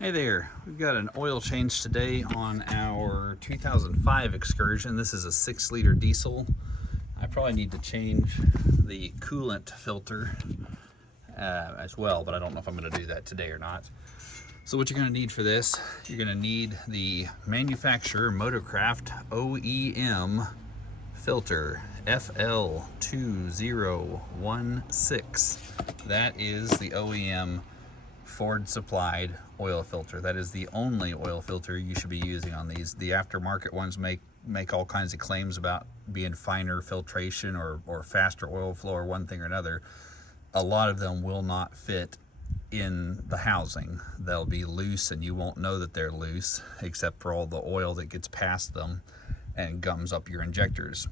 Hey there, we've got an oil change today on our 2005 Excursion. This is a 6-liter diesel. I probably need to change the coolant filter as well, but I don't know if I'm going to do that today or not. So what you're going to need for this, you're going to need the manufacturer Motorcraft OEM filter FL2016. That is the OEM Ford supplied oil filter. That is the only oil filter you should be using on these. The aftermarket ones make all kinds of claims about being finer filtration or faster oil flow or one thing or another. A lot of them will not fit in the housing. They'll be loose and you won't know that they're loose except for all the oil that gets past them and gums up your injectors,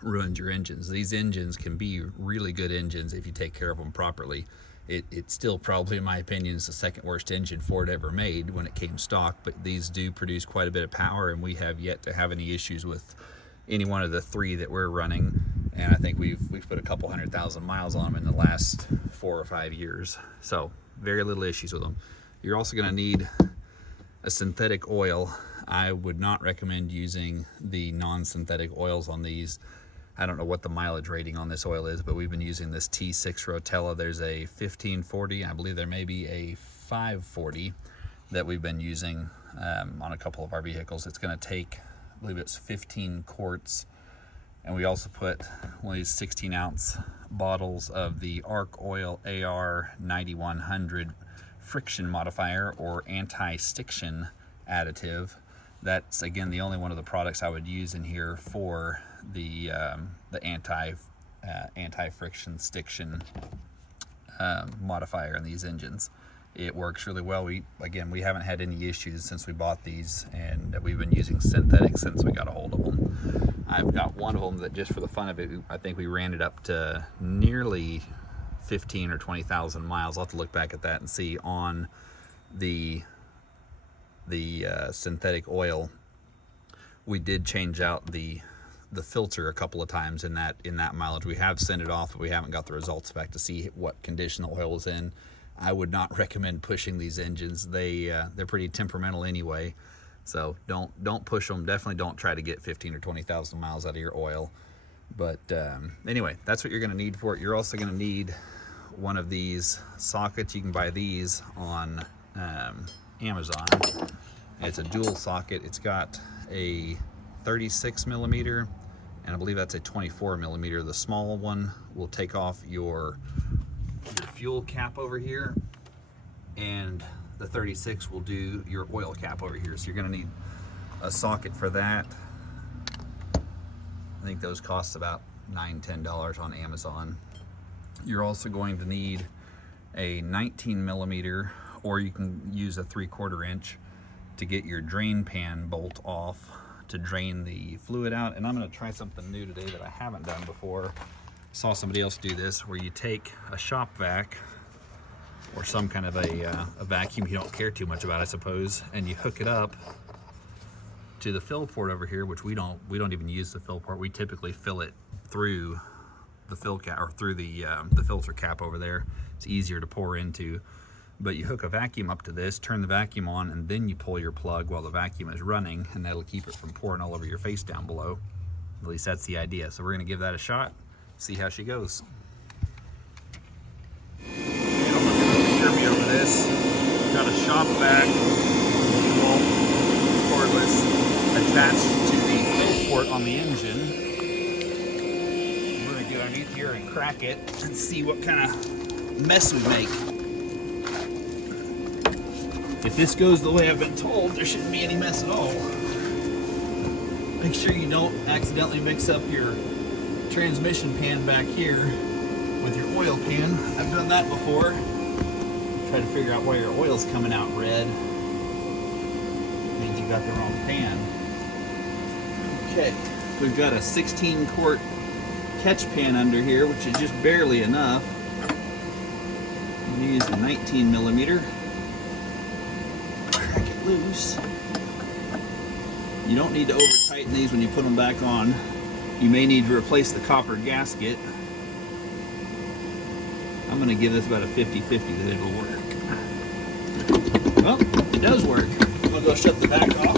ruins your engines. These engines can be really good engines if you take care of them properly. It still probably, in my opinion, is the second worst engine Ford ever made when it came stock, but these do produce quite a bit of power, and we have yet to have any issues with any one of the three that we're running. And I think we've put a couple 100,000 miles on them in the last 4 or 5 years. So very little issues with them. You're also going to need a synthetic oil. I would not recommend using the non-synthetic oils on these. I don't know what the mileage rating on this oil is, but we've been using this T6 Rotella. There's a 1540, I believe there may be a 540 that we've been using on a couple of our vehicles. It's going to take, I believe it's 15 quarts. And we also put one of these 16-ounce bottles of the Archoil AR 9100 friction modifier or anti-stiction additive. That's, again, the only one of the products I would use in here for the anti-friction stiction modifier in these engines. It works really well. We haven't had any issues since we bought these, and we've been using synthetic since we got a hold of them. I've got one of them that, just for the fun of it, I think we ran it up to nearly 15 or 20,000 miles. I'll have to look back at that and see on the synthetic oil. We did change out the filter a couple of times in that mileage. We have sent it off, but we haven't got the results back to see what condition the oil was in. I would not recommend pushing these engines. They're pretty temperamental anyway, so don't push them. Definitely don't try to get 15 or 20,000 miles out of your oil. But anyway, that's what you're going to need for it. You're also going to need one of these sockets. You can buy these on Amazon. It's a dual socket. It's got a 36 millimeter and I believe that's a 24 millimeter. The small one will take off your fuel cap over here, and the 36 will do your oil cap over here. So you're going to need a socket for that. I think those cost about $9–10 on Amazon. You're also going to need a 19 millimeter, or you can use a 3/4 inch to get your drain pan bolt off to drain the fluid out. And I'm going to try something new today that I haven't done before. Saw somebody else do this, where you take a shop vac or some kind of a vacuum you don't care too much about, I suppose, and you hook it up to the fill port over here, which we don't even use the fill port. We typically fill it through the fill cap, or through the filter cap over there. It's easier to pour into. But you hook a vacuum up to this, turn the vacuum on, and then you pull your plug while the vacuum is running, and that'll keep it from pouring all over your face down below. At least that's the idea. So we're going to give that a shot, see how she goes. And I'm looking at the hear me over this. Got a shop vac, cordless, attached to the fill port on the engine. We're going to get underneath here and crack it and see what kind of mess we make. If this goes the way I've been told, there shouldn't be any mess at all. Make sure you don't accidentally mix up your transmission pan back here with your oil pan. I've done that before. Try to figure out why your oil's coming out red. It means you got the wrong pan. Okay, we've got a 16-quart catch pan under here, which is just barely enough. I'm going to use the 19 millimeter. Crack it loose. You don't need to over tighten these when you put them back on. You may need to replace the copper gasket. I'm going to give this about a 50-50 that it'll work. Well, it does work. I'll go shut the back off.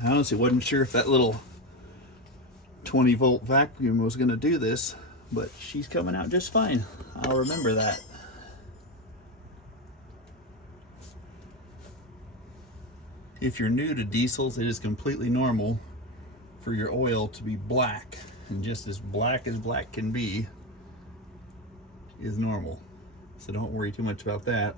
I honestly wasn't sure if that little 20-volt vacuum was going to do this, but she's coming out just fine. I'll remember that. If you're new to diesels, it is completely normal for your oil to be black, and just as black can be is normal. So don't worry too much about that.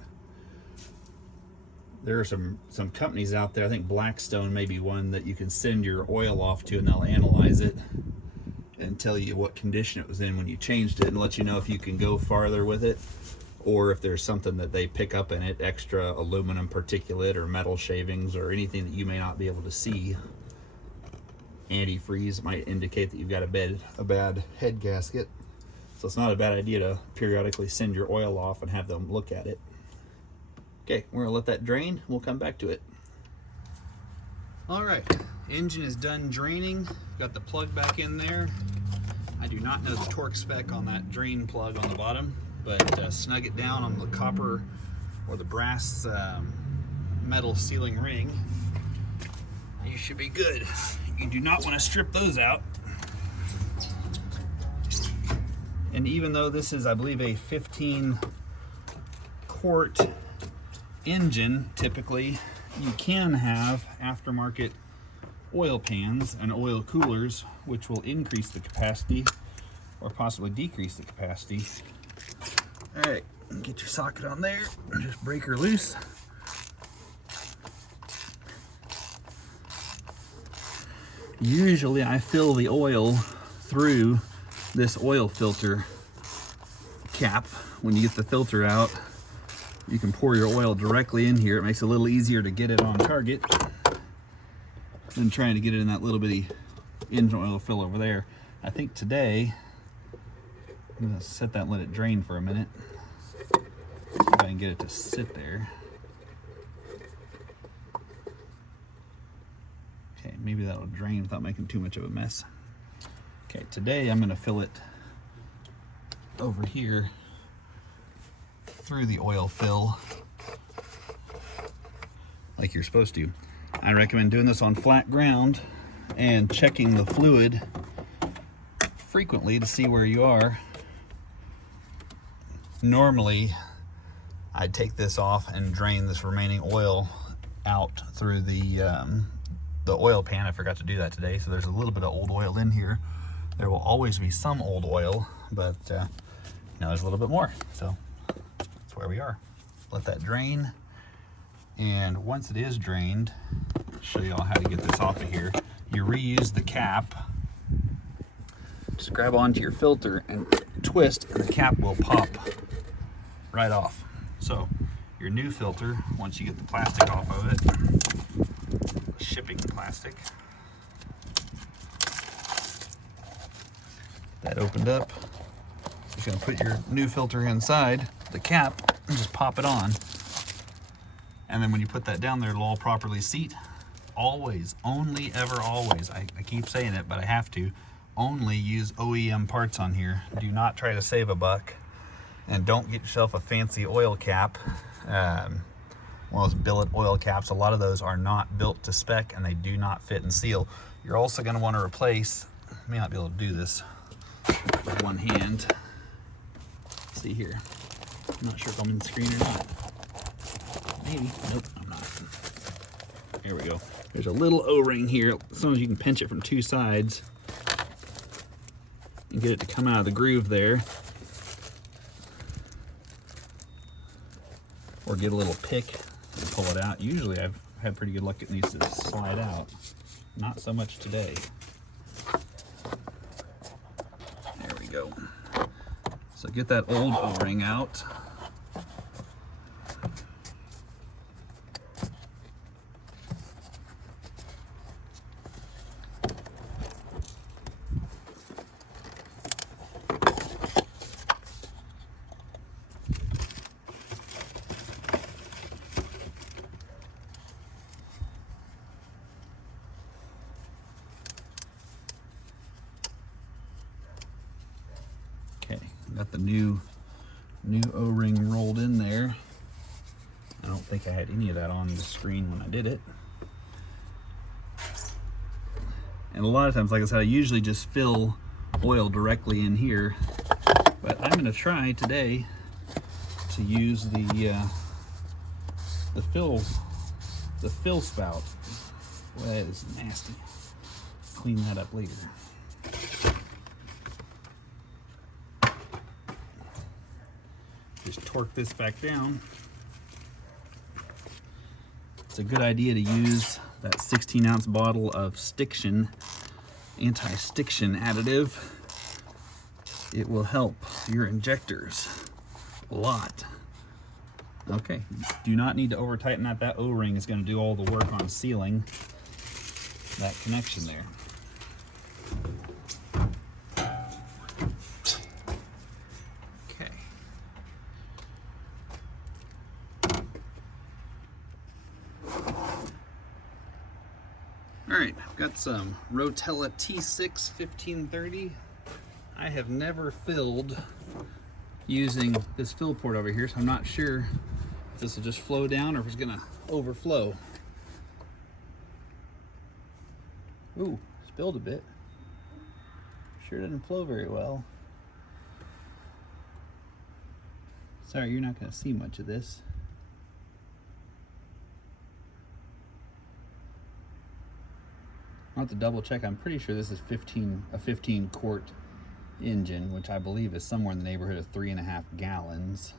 There are some companies out there, I think Blackstone may be one, that you can send your oil off to and they'll analyze it and tell you what condition it was in when you changed it and let you know if you can go farther with it, or if there's something that they pick up in it, extra aluminum particulate or metal shavings or anything that you may not be able to see. Antifreeze might indicate that you've got a bad head gasket. So it's not a bad idea to periodically send your oil off and have them look at it. Okay, we're gonna let that drain. We'll come back to it. All right, engine is done draining. Got the plug back in there. I do not know the torque spec on that drain plug on the bottom, but snug it down on the copper or the brass metal sealing ring. You should be good. You do not want to strip those out. And even though this is, I believe, a 15 quart engine, typically you can have aftermarket oil pans and oil coolers, which will increase the capacity or possibly decrease the capacity. All right, get your socket on there, just break her loose. Usually I fill the oil through this oil filter cap. When you get the filter out, you can pour your oil directly in here. It makes it a little easier to get it on target than trying to get it in that little bitty engine oil fill over there. I think today, I'm gonna set that and let it drain for a minute. See if I can get it to sit there. Okay, maybe that'll drain without making too much of a mess. Okay, today I'm gonna fill it over here through the oil fill like you're supposed to. I recommend doing this on flat ground and checking the fluid frequently to see where you are. Normally, I'd take this off and drain this remaining oil out through the oil pan. I forgot to do that today, so there's a little bit of old oil in here. There will always be some old oil, but now there's a little bit more, so that's where we are. Let that drain, and once it is drained, I'll show you all how to get this off of here. You reuse the cap. Just grab onto your filter and twist, and the cap will pop right off. So your new filter, once you get the plastic off of it, shipping plastic, that opened up. Just gonna put your new filter inside the cap and just pop it on. And then when you put that down there, it'll all properly seat. Always, only, ever, always, I keep saying it, but I have to, only use OEM parts on here. Do not try to save a buck, and don't get yourself a fancy oil cap. One of those billet oil caps, a lot of those are not built to spec and they do not fit and seal. You're also gonna wanna replace, I may not be able to do this with one hand. Let's see here. I'm not sure if I'm in the screen or not. Maybe, nope, I'm not. Here we go. There's a little O-ring here. Sometimes you can pinch it from two sides and get it to come out of the groove there. Or get a little pick and pull it out. Usually I've had pretty good luck getting these to slide out. Not so much today. There we go. So get that old O-ring out. Got the new O-ring rolled in there. I don't think I had any of that on the screen when I did it. And a lot of times, like I said, I usually just fill oil directly in here, but I'm going to try today to use the fill spout. Boy, that is nasty. Clean that up later. Just torque this back down. It's a good idea to use that 16-ounce bottle of Stiction anti-stiction additive. It will help your injectors a lot. Okay, do not need to over tighten that. That O-ring is going to do all the work on sealing that connection there. Okay. All right, I've got some Rotella T6 1530. I have never filled using this fill port over here, so I'm not sure if this will just flow down or if it's gonna overflow. Ooh, spilled a bit. Sure didn't flow very well. Sorry, you're not gonna see much of this. I'll have to double check. I'm pretty sure this is a 15 quart engine, which I believe is somewhere in the neighborhood of 3.5 gallons.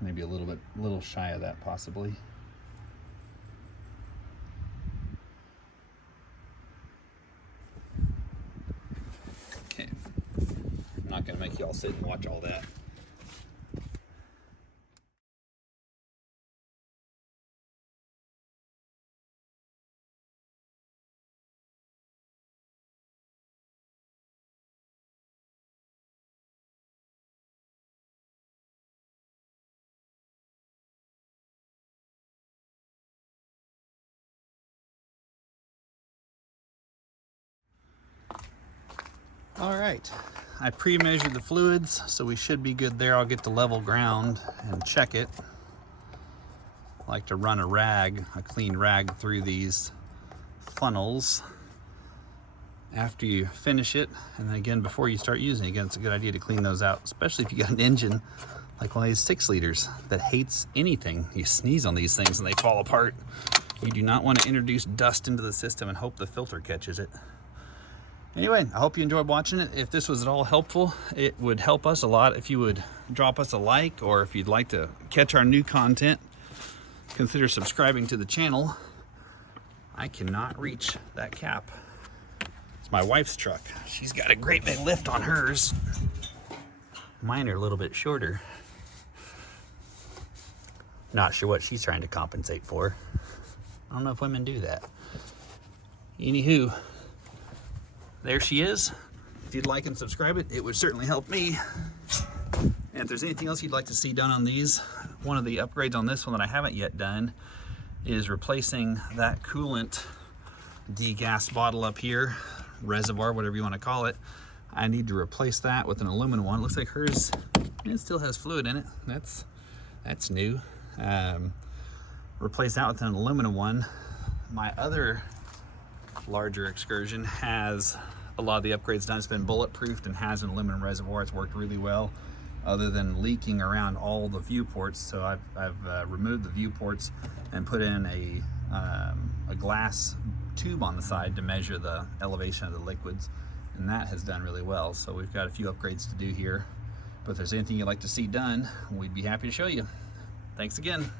Maybe a little shy of that possibly. Okay, I'm not gonna make y'all sit and watch all that. All right, I pre-measured the fluids, so we should be good there. I'll get to level ground and check it. I like to run a clean rag through these funnels after you finish it. And then again, before you start using it, again, it's a good idea to clean those out, especially if you got an engine like one of these 6 liters that hates anything. You sneeze on these things and they fall apart. You do not want to introduce dust into the system and hope the filter catches it. Anyway, I hope you enjoyed watching it. If this was at all helpful, it would help us a lot if you would drop us a like, or if you'd like to catch our new content, consider subscribing to the channel. I cannot reach that cap. It's my wife's truck. She's got a great big lift on hers. Mine are a little bit shorter. Not sure what she's trying to compensate for. I don't know if women do that. Anywho, there she is. If you'd like and subscribe it would certainly help me. And if there's anything else you'd like to see done on these, one of the upgrades on this one that I haven't yet done is replacing that coolant degas bottle up here, reservoir, whatever you want to call it. I need to replace that with an aluminum one. It looks like hers, it still has fluid in it. That's new. Replace that with an aluminum one. My other larger Excursion has a lot of the upgrades done. It's been bulletproofed and has an aluminum reservoir. It's worked really well, other than leaking around all the viewports. So I've removed the viewports and put in a glass tube on the side to measure the elevation of the liquids, and that has done really well. So we've got a few upgrades to do here, but if there's anything you'd like to see done, we'd be happy to show you. Thanks again.